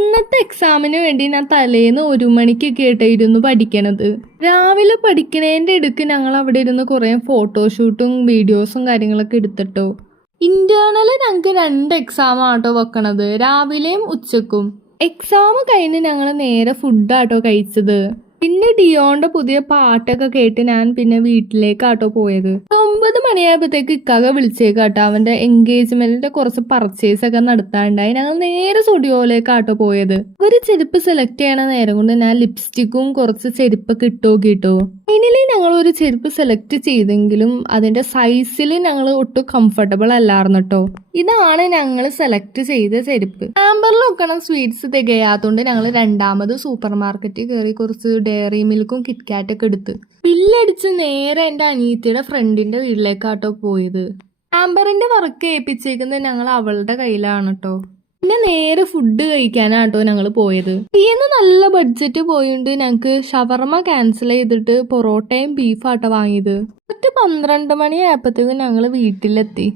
ഇന്നത്തെ എക്സാമിന് വേണ്ടി ഞാൻ തലേന്ന് 1 മണിക്കൊക്കെ ഇരുന്ന് പഠിക്കണത്. രാവിലെ പഠിക്കണേന്റെ ഇടയ്ക്ക് ഞങ്ങൾ അവിടെ ഇരുന്ന് കുറേ ഫോട്ടോഷൂട്ടും വീഡിയോസും കാര്യങ്ങളൊക്കെ എടുത്തിട്ടോ. ഇന്റേണൽ ഞങ്ങൾക്ക് 2 എക്സാം ആട്ടോ വെക്കണത്, രാവിലെയും ഉച്ചക്കും. എക്സാം കഴിഞ്ഞ് ഞങ്ങൾ നേരെ ഫുഡാട്ടോ കഴിച്ചത്. പിന്നെ ഡിയോന്റെ പുതിയ പാട്ടൊക്കെ കേട്ട് ഞാൻ പിന്നെ വീട്ടിലേക്കാട്ടോ പോയത്. 9 മണിയായപ്പോഴത്തേക്ക് ഇക്കാക വിളിച്ചേക്കാട്ടോ. അവന്റെ എൻഗേജ്മെന്റിന്റെ കുറച്ച് പർച്ചേസ് ഒക്കെ നടത്താണ്ടായി. ഞങ്ങൾ നേരെ സ്റ്റുഡിയോയിലേക്കാട്ടോ പോയത്. ഒരു ചെരുപ്പ് സെലക്ട് ചെയ്യണ നേരം കൊണ്ട് ഞാൻ ലിപ്സ്റ്റിക്കും കുറച്ച് ചെരുപ്പൊക്കെ ഇട്ട് നോക്കിട്ടോ. ഫൈനലി ഞങ്ങൾ ഒരു ചെരുപ്പ് സെലക്ട് ചെയ്തെങ്കിലും അതിന്റെ സൈസിൽ ഞങ്ങൾ ഒട്ടും കംഫർട്ടബിൾ അല്ലായിരുന്നു കേട്ടോ. ഇതാണ് ഞങ്ങൾ സെലക്ട് ചെയ്ത ചെരുപ്പ്. ആംബറിൽ വെക്കണം സ്വീറ്റ്സ് തികയാത്തോണ്ട് ഞങ്ങൾ രണ്ടാമത് സൂപ്പർ മാർക്കറ്റിൽ കയറി കുറച്ച് ഡയറി മിൽക്കും കിറ്റ്കാറ്റൊക്കെ എടുത്ത് ബില്ലടിച്ച് നേരെ എൻ്റെ അനിയത്തിയുടെ ഫ്രണ്ടിന്റെ വീട്ടിലേക്കാട്ടോ പോയത്. ആംബറിന്റെ വർക്ക് ഏൽപ്പിച്ചേക്കുന്നത് ഞങ്ങൾ അവളുടെ കയ്യിലാണ് കേട്ടോ. പിന്നെ നേരെ ഫുഡ് കഴിക്കാനാട്ടോ ഞങ്ങൾ പോയത്. ഇന്ന് നല്ല ബഡ്ജറ്റ് പോയിട്ട് ഞങ്ങൾക്ക് ഷവർമ ക്യാൻസൽ ചെയ്തിട്ട് പൊറോട്ടയും ബീഫാട്ടോ വാങ്ങിയത്. 12 മണിയായപ്പോഴത്തേക്കും ഞങ്ങൾ വീട്ടിലെത്തി.